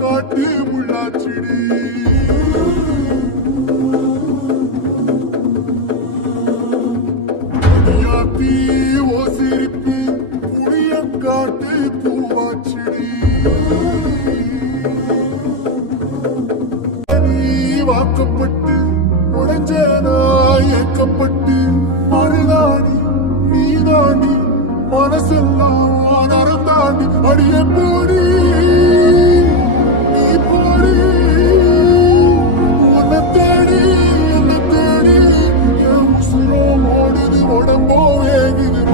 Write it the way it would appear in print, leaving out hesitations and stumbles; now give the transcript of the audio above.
காட்டு முள்ளாச்சிடி தீ ஓ சிரிப்பு புளிய காட்டு பூவாச்சிடி நீ வாக்கப்பட்டு உடைஞ்சனா ஏக்கப்பட்டு மறுதாடி நீ தாண்டி மனசெல்லாம் நரந்தாண்டி அடியே போ